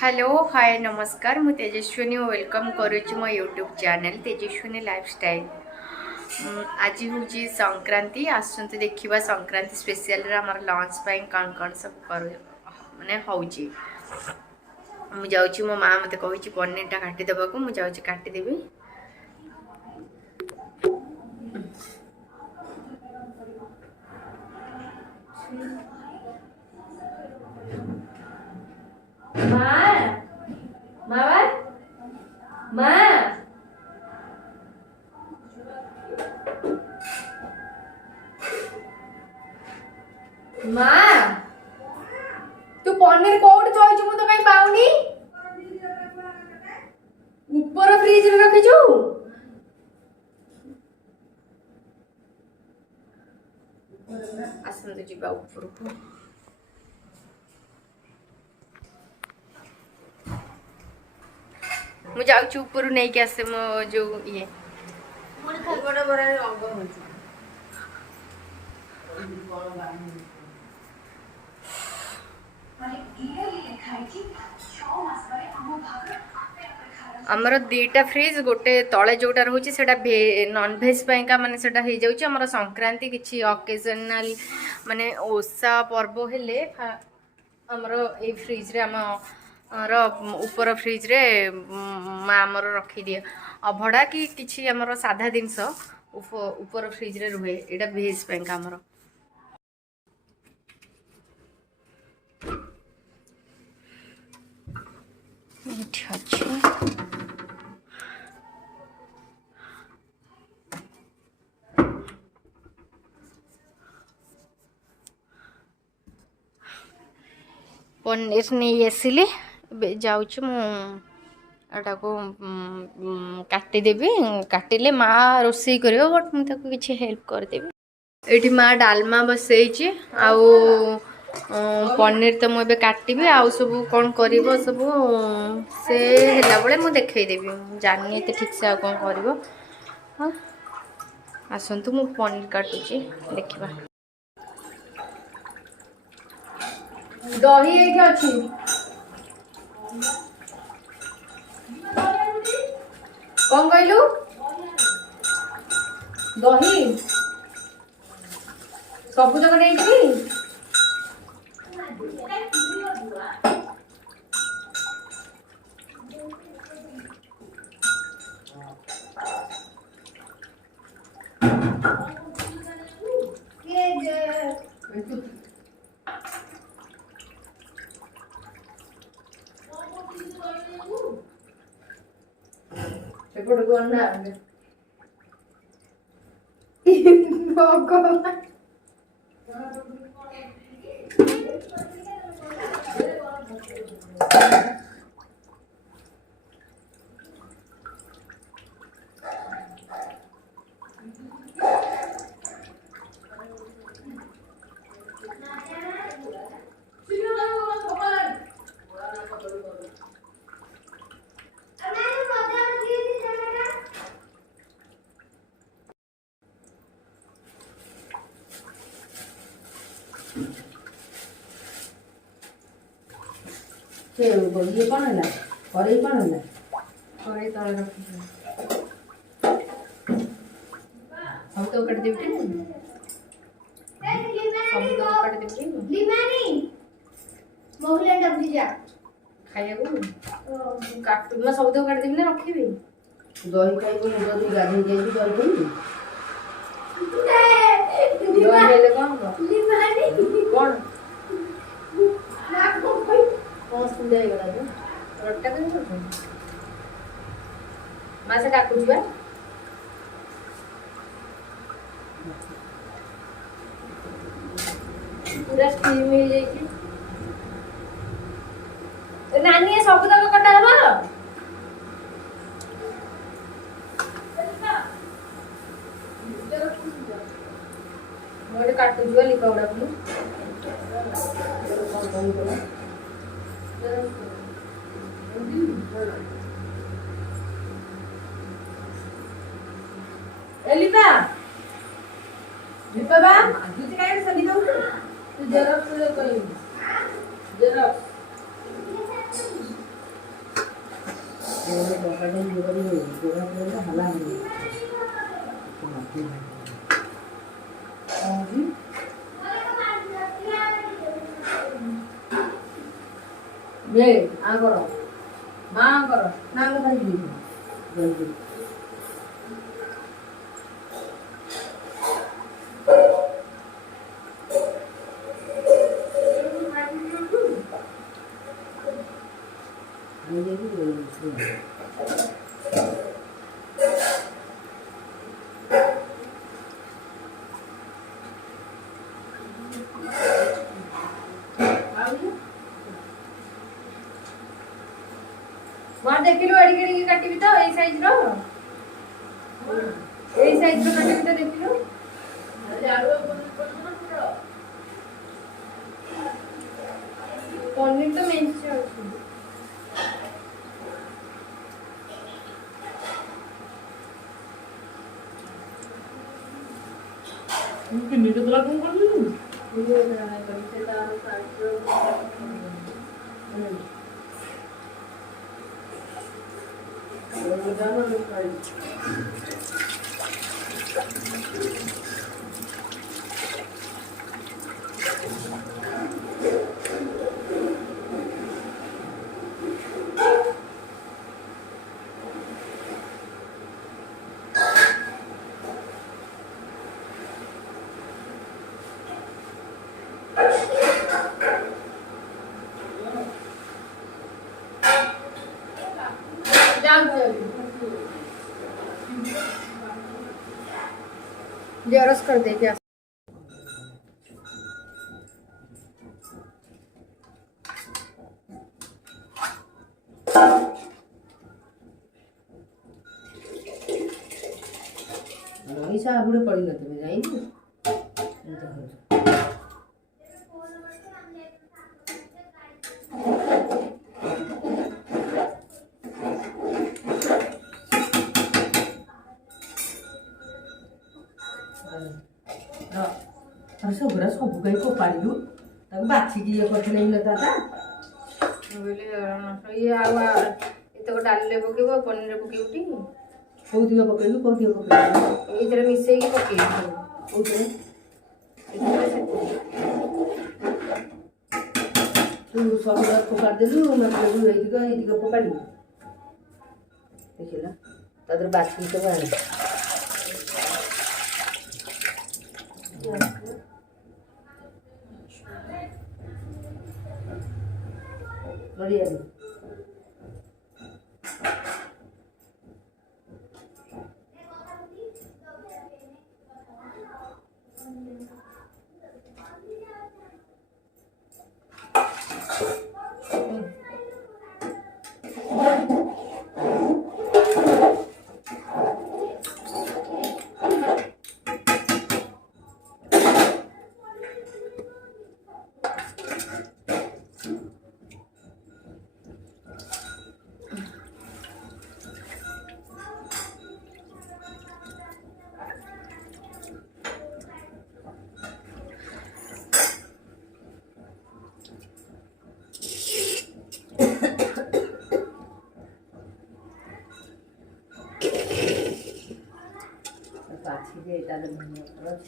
Hello hi नमस्कार मु Tejaswini welcome करुच्ची मो यूट्यूब चैनल तेजस्विनी लाइफस्टाइल। आज हूँ संक्रांति आसते देखा संक्रांति स्पेशल आमर लंच कौन कौन सब कर माने होची मु जाऊँ मो माँ मत कही पनीर टा काटिदेवा को मुझे जाऊँ काटिदेवी। तू पनीर कोड थोइछु मु तो कहीं पाउनी ऊपर फ्रिज रे रखिछु आसंतु जीवा ऊपर को मु जाउछु ऊपर नै के आसे मो जो ये मोर खगड़ बरा रंग होछु आमर दीटा फ्रिज गोटे तले जोटा रोचे सेटा नॉन वेज का माने सेटा हो जाउची हमर संक्रांति किछि ऑकेजनल माने ओसा पर्व हेले हमर ए फ्रिज रे हमर ऊपर फ्रिज रे माँ हमर रखी दिए अभड़ा कि किछि हमर साधा जिंस ऊपर फ्रिज रे रुहे एटा वेज का हमर अच्छे पनीर नहीं आसिली जाऊँ मुझा को काटिदेवी काटिले माँ रोसई कर बट मुझे किसी हेल्प करदेवी। ये माँ डालमा बसई आउ पनीर तो मुझे काटबी आउ सब कौन कर सब से है बेले मुझे देखईदेवी जानी एत ठीक से कौन कर हाँ आसतु मु पनीर काटुची देखा दही ये अच्छी कौन कहलु दही सबू जगह नहीं एपट को ना ये कौन है कड़ई कौन है कड़ई तले रखी हम तो कट देबे सब तो कट देबे लिमानी मोहले डबली जा खाइया को काट मैं सब तो कट देबे ना रखिबे दही खाइबो दही गाधी जाई दही दही ले कौन लिमानी कौन कौन सुंदर है गला तो रट्टा कर दो मां से काटू बा पूरा स्टीम हो जाई छी नानी सब तक कटा हबो मोरे काटू जुआ लिकाउडा को एलिपा लिपा बा तुझे काय सली जाऊ तू जरा कहीं जरा वहाँ देखिलु एडिके काटिबी तो एई साइज रो काटिबी तो देखिलु पनीर तो मेंचे अछि किन्नी तो तला कौन कर ली वीडियो बनाना करते तार साइड रो जेरस कर दे क्या ऐसा बुढ़े पड़ी न तुम्हें जाएंगे सबरा सब कहीं को पाड़ू तक बाछिकी ये करते न दादा ये आवा एतक डाली पकेब पनीर पकेबटी कौदिक पकेबू कौदिक पकेबू ये मिसेक पकेब कौदिक तू सब फोपाड़ देलु मतलब ये फोपाड़ी देखिला तादर बाछी तो आने बढ़िया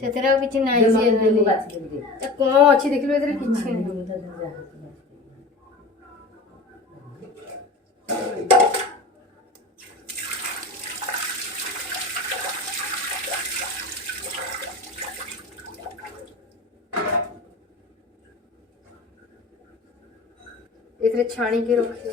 ସେଥିରେ ଆଉ କିଛି ନାହିଁ କଣ ଅଛି ଦେଖିଲୁ ଏଥିରେ କିଛି ନାହିଁ एथरे छाणी के रखियो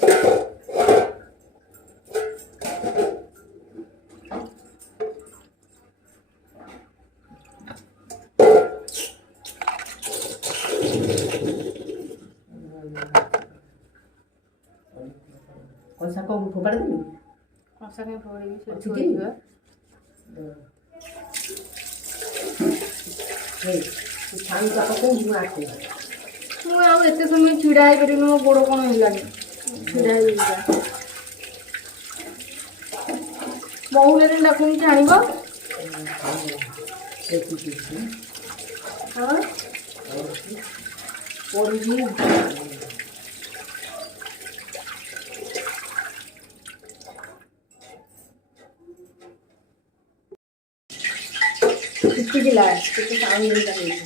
कौन सा को फोपाड़ देलु कौन सा के फोड़ी से ठीक है ए छाणी का को आते ମୁଁ ଆଉ ଏତେ ସମୟ ଛିଡ଼ା ହେଇପାରିବିନି ମୋ ଗୋଡ଼ କ'ଣ ହେଲାନି ଛିଡ଼ା ହେଇଯିବା ବହୁରେ ଡାକୁନି ଛାଣିବ ହଁ ପଡ଼ିବି। ଫୁଟିଥିଲା ଟିକେ ସାଉଣ୍ଡ ହେଇଥିଲା।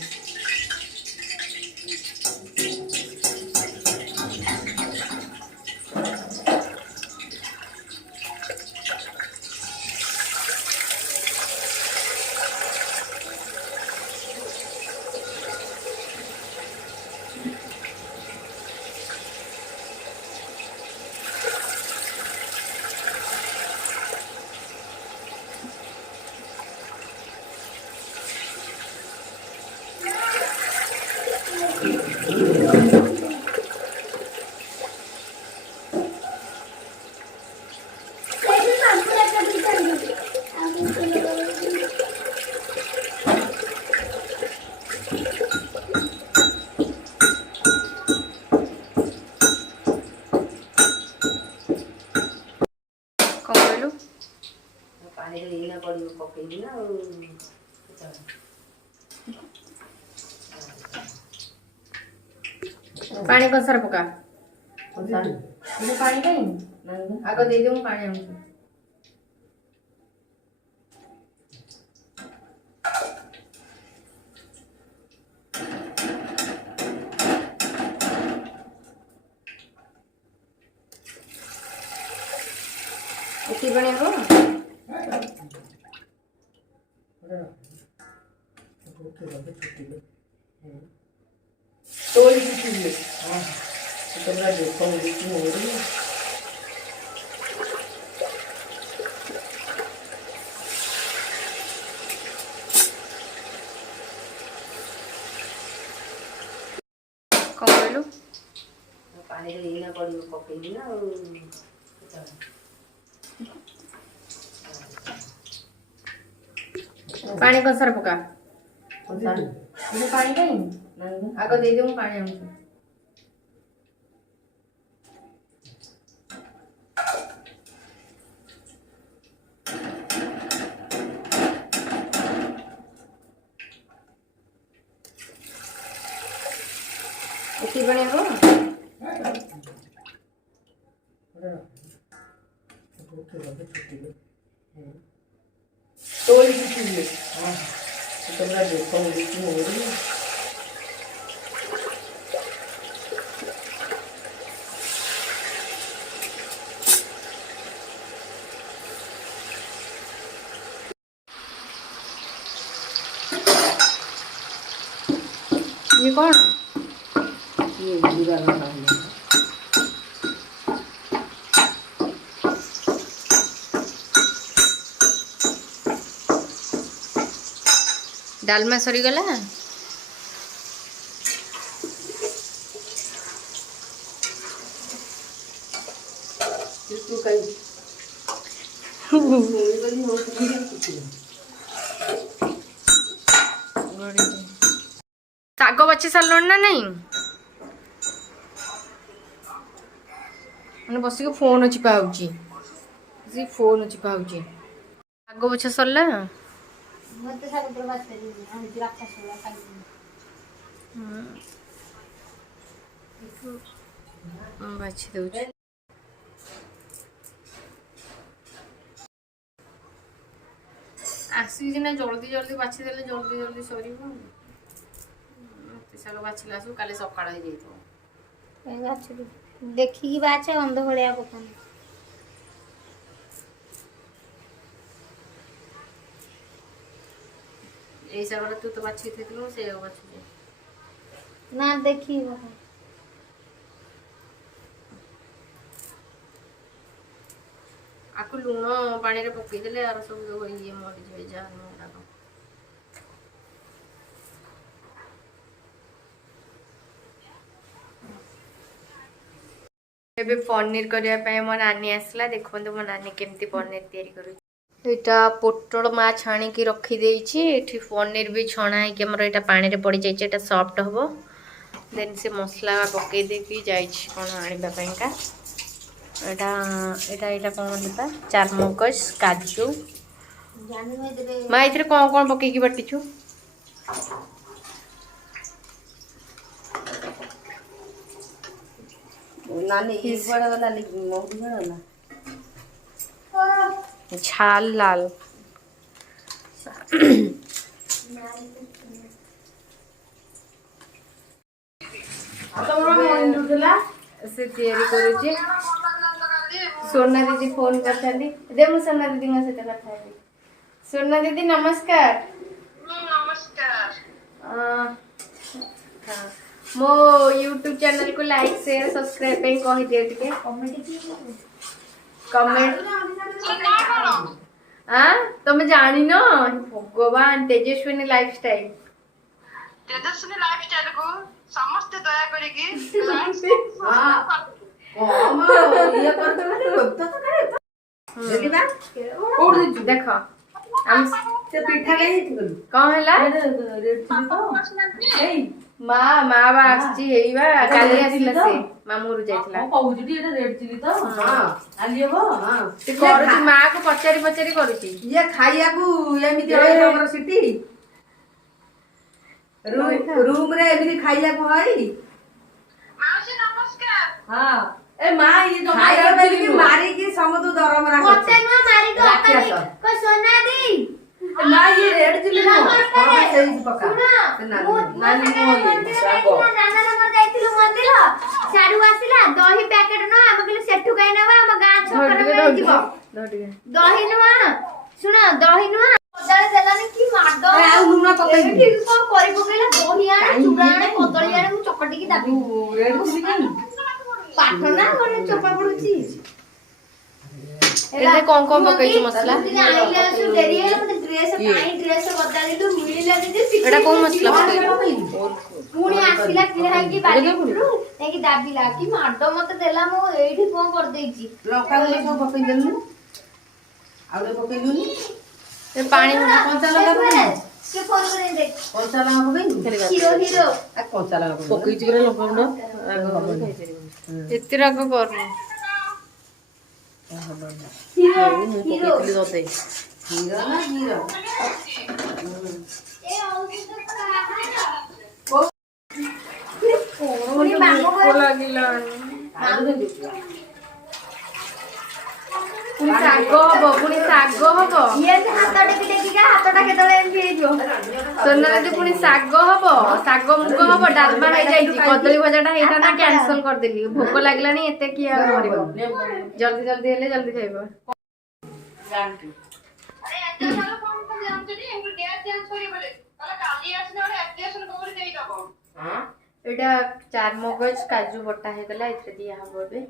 କ'ଣ କହିଲୁ? ପାଣିରେ ଏଇନା ପଡ଼ିବ ପକେଇବି ନା ଆଉ ପାଣି କଂସାରେ ପକା। ପାଣି କାଇଁ ଆଗ ଦେଇଦେ, ମୁଁ ପାଣି ଆଣୁଛି। ଏତିକି ପାଣି ହବ? ତୋଳି ଛୁଟିଲେ ସେତେବେଳେ ଦେଖ ମୋଡ଼ି କ'ଣ କହିଲୁ? ପାଣିରେ ଏଇନା ପଡ଼ିବ ପକେଇବି ନା ଆଉ ପାଣି କଂସାରେ ପକା। ପାଣି କାଇଁ ଆଗ ଦେଇଦେ, ମୁଁ ପାଣି ଆଣୁଛି। ଏତିକି ପାଣି ହବ? ତୋଳି ଛୁଟିଲେ ସେତେବେଳେ ଦେଖ ମୋଡ଼ି ଇଏ କ'ଣ? ଡାଲମା ସରିଗଲା। ଶାଗ ବାଛି ସାରିଲଣି ନା ନାଇଁ? ମାନେ ବସିକି ଫୋନ ଚିପା ହଉଛି, ବସିକି ଫୋନ ଚିପା ହଉଛି। ଶାଗ ବଛା ସରିଲା? ବାଛି ଦଉଛି। ଆସିକି ସିନା ଜଲ୍ଦି ଜଲ୍ଦି ବାଛି ଦେଲେ ଜଲ୍ଦି ଜଲ୍ଦି ସରିବ। ଏତେ ଶାଗ ବାଛିଲା ଆସିବୁ କାଲି ସକାଳ ହେଇଯାଇଥିବ। ଦେଖିକି ବାଛେ, ଅନ୍ଧ ଭଳିଆ ପକାନି। ଏଇ ଶାଗଟା ତୁ ତ ବାଛିକି ଥୋଇଥିଲୁ, ମୁଁ ସେଇଆକୁ ବାଛୁଛି। ନା ଦେଖିକି ପକା। ଆକୁ ଲୁଣ ପାଣିରେ ପକେଇଦେଲେ ଆର ସବୁ ଇଏ ମରିଯିବ, ଯାହା ଗୁଡ଼ାକ। ଏବେ ପନିର କରିବା ପାଇଁ ମୋ ନାନୀ ଆସିଲା। ଦେଖନ୍ତୁ ମୋ ନାନୀ କେମିତି ପନିର ତିଆରି କରୁଛି। ଏଇଟା ପୋଟଳ ମା ଛାଣିକି ରଖିଦେଇଛି। ଏଠି ପନିର ବି ଛଣା ହେଇକି ଆମର ଏଇଟା ପାଣିରେ ପଡ଼ିଯାଇଛି, ଏଇଟା ସଫ୍ଟ ହବ। ଦେନ୍ ସେ ମସଲା ପକେଇ ଦେଇକି ଯାଇଛି କ'ଣ ଆଣିବା ପାଇଁକା। ଏଇଟା ଏଇଟା ଏଇଟା କ'ଣ ଦେବା? ଚାରମଗଜ, କାଜୁ। ମା ଏଥିରେ କ'ଣ କ'ଣ ପକେଇକି ବାଟିଛୁ? ঝাল লাল से तैयारी करूची सोना दीदी फोन करथाली दे मु सोना दीदी सहित कथा हेबी सोना दीदी नमस्कार हाँ मो यूट्यूब चैनल को लाइक शेयर सब्सक्राइब पे कहि दियो टिके कमेंट हाँ तुम जानी न भगवान तेजस्विनी लाइफस्टाइल को समस्त दया करिकी देख ପିଠା कौन है माँ माँ बा आसी हेइबा काली आसिला से मामूरु जाइतला से करूची माँ को पचारी पचारी करूची ये खाइयाकू एमिति होई तमर सिटी रूम रे एमिति खाइयाकू होई माउसी नमस्कार हां ए माँ ये तो खाइया बेली की मारी की समदु दरम राख मते न मारी को अपनी को सोना दी ना ये रेड चिली नो हां सही पका नानी नाना नंबर जाइतिलु मंदिर साडू आसिला दही पैकेट न हम कहले सेठु काई नबा हम गां छकर में जीवो दही न सुन दही न कदळी देलानी की माडो आ लूण पकाई ठीक को करि पकेला दही आने चूड़ा आने कदळी आने मु चपटी की दाबी रेड चिली काई पाठ ना कोन चोपा पडुची एते कौन कौन पकई मसला आइले सु डेरी है मते ड्रेस पाई ड्रेस बदलिलु मिलिला दीदी एटा कौन मसला पकई पुणी आसिला किरा है कि बाली नेकी दाबिला कि माडो मते देला मो एठी कोन कर देइची लका ले सब पकाई देलु आउ ले पकाई लुनी ए पानी कंचा लगा पकाई के फोन करे दे कंचा लगा पकाई हीरो हीरो आ कंचा लगा पकाई पकई चिकरे लंका एते राग करनु हीरो मु हीरो पकई दो दे हीरो ना हीरो ए औषध पुणी बांगो लागिला आलू दे पुनी साग हबो ये से हातटे भी देखिका हातटा केतले एमपी हेजो सोना दीदी पुनी साग हबो साग मुग हबो डालमा हो जाईची कदली भजाटा हेता ना कैंसिल कर देली भोक लागलानी एते किया करबो जल्दी जल्दी हेले जल्दी खाइबो अरे एते सारा फोन कर जानते नी एक डेट चेंज करी बोले ताला काली आसने वाले एप्लीकेशन कोरी देई दबो हां एटा चार मगज काजू बटा हे गला इथे दिया हबो बे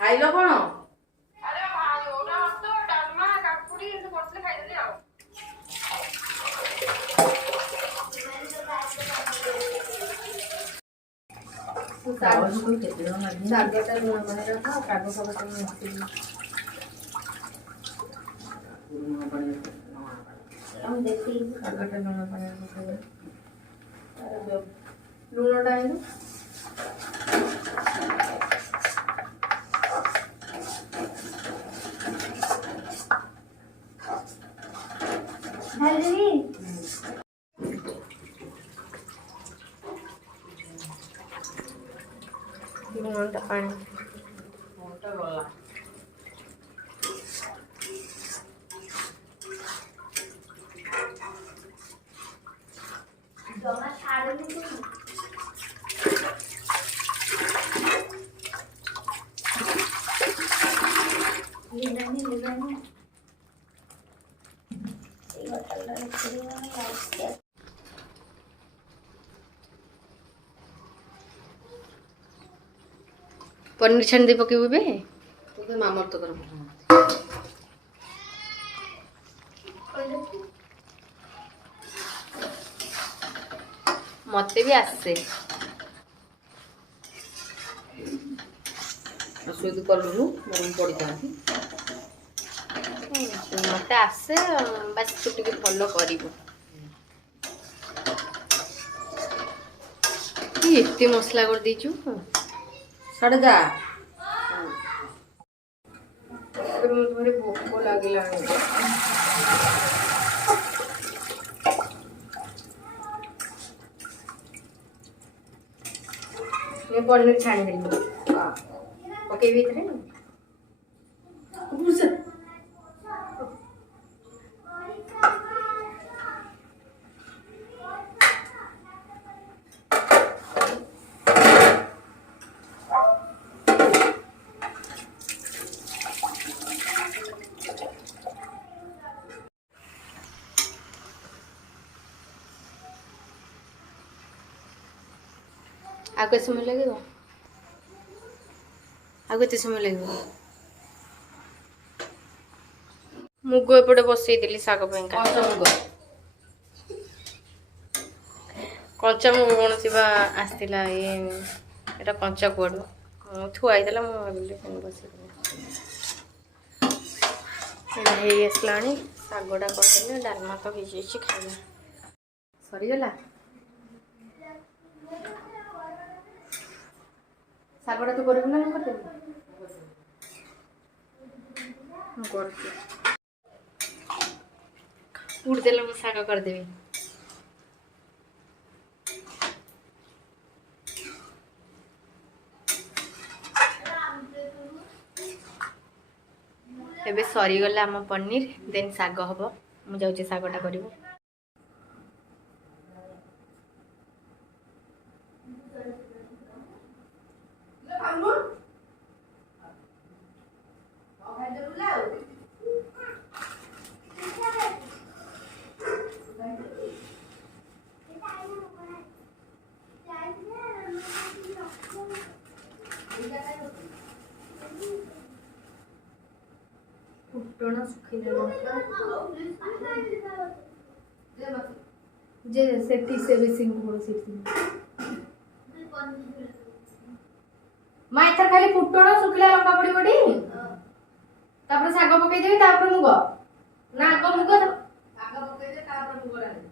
खाइलो कोन अरे भाई ओना तो डालमा काकुड़ी से पड़ले खाइ देली आ सागटा लुण पानी रख कागज सब मिक्सी हम देखी कागटा लुण पानी रख लुणटा है हल्दी लुणटा पानी मोटा गला जमा छाड़नी लेदानी ये बोतल रखी है लाइट पनीर छान दे पकेबे बे तो मामर तो कर मते भी आसे सुई करलु मन पड़ी जाती मते आसे बस तू टिके फॉलो करिवो ये एते मसला कर देचू साढ़े जा तुम्हारे भूख लागला ये पनीर छान देली ओके भीतर ଆଉ କେତେ ସମୟ ଲାଗିବ? ଆଉ କେତେ ସମୟ ଲାଗିବ? ମୁଗ ଏପଟେ ବସେଇଦେଲି ଶାଗ ପାଇଁକା। କଞ୍ଚା ମୁଗ କଣ ଥିବା ଆସିଥିଲା ଏଇଟା କଞ୍ଚା କୁଆଡ଼ୁ ଥୁଆ ହେଇଥିଲା, ମୁଁ ଭାବିଲି ସେମିତି ବସେଇଦେଲି। ଏଇଟା ହେଇ ଆସିଲାଣି, ଶାଗଟା କରିଦେଲେ ଡାଲମା ତ ହେଇଯାଇଛି, ଖାଇବା ସରିଗଲା। ଶାଗଟା ତୁ କରିବୁ ନା ମୁଁ କରିଦେବି? ମୁଁ କରୁଛି, ଉଠିଦେଲେ ମୁଁ ଶାଗ କରିଦେବି। ଏବେ ସରିଗଲା ଆମ ପନିର, ଦେନ୍ ଶାଗ ହବ। ମୁଁ ଯାଉଛି ଶାଗଟା କରିବୁ। ଫୁଟଣ ଶୁଖିଲା ଲଙ୍କା ଯେ ସେଠି ସେ ବେଶୀ ଗୁଡ଼ ସେଠି ମା ଏଥର ଖାଲି ଫୁଟଣ ଶୁଖିଲା ଲଙ୍କା ପଡିବ ଟି, ତାପରେ ଶାଗ ପକେଇଦେବି, ତାପରେ ମୁଗ ନା ଆଗ ମୁଗ ଶାଗ ପକେଇଦେବି, ତାପରେ ମୁଗ ଡାଲି।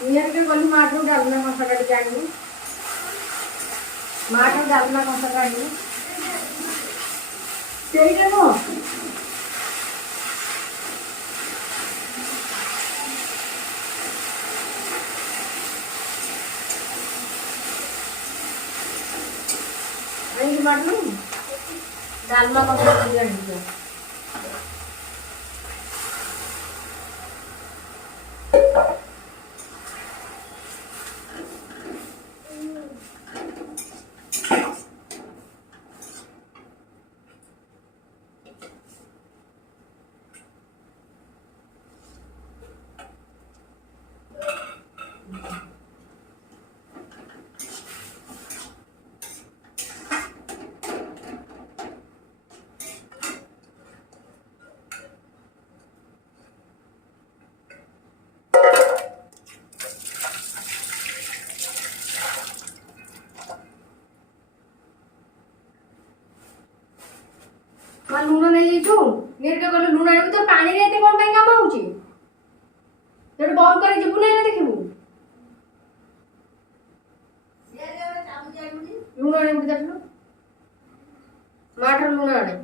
ନିହାତି ଗଲି ମାଠୁ ଡାଲମା କଂସାଟା ଟିକେ ଆଣିବି, ମାଠୁ ଡାଲମା କଂସାଟା ଆଣିବି। ସେଇଟା ନୁହଁ ଆଣିକି ମାଠୁ ଡାଲମା କଂସାଟା ଟିକେ ଆଣିବି। ମା ଲୁଣ ନେଇଯାଇଛୁ, ନେଇକି ଗଲୁ ଲୁଣ ଆଣିବୁ। ତ ପାଣିରେ ଏତେ କଣ ପାଇଁ କାମ ହଉଛି? ସେଠୁ ବନ୍ଦ କରି ଯିବୁ ନା ଦେଖିବୁ। ଲୁଣ ଆଣିବୁ ଦେଖିଲୁ, ମା ଠାରୁ ଲୁଣ ଆଣେ।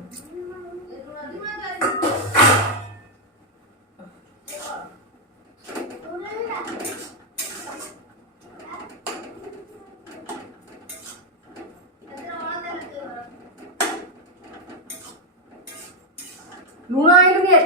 ଲୁଣ ଆଣିଲୁ କି?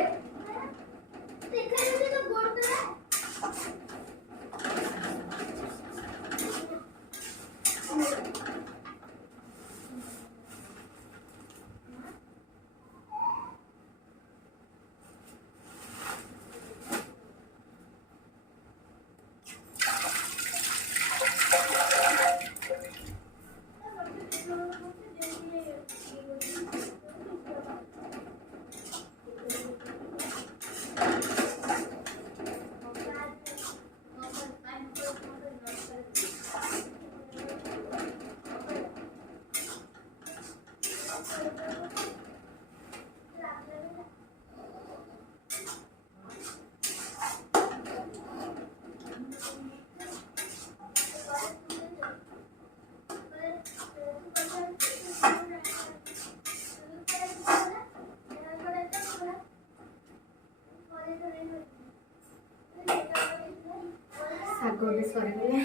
ଶାଗ ବି ସରିଗଲା।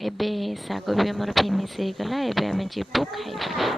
ଏବେ ଶାଗ ବି ଆମର ଫିନିଶ ହେଇଗଲା। ଏବେ ଆମେ ଯିବୁ ଖାଇବୁ।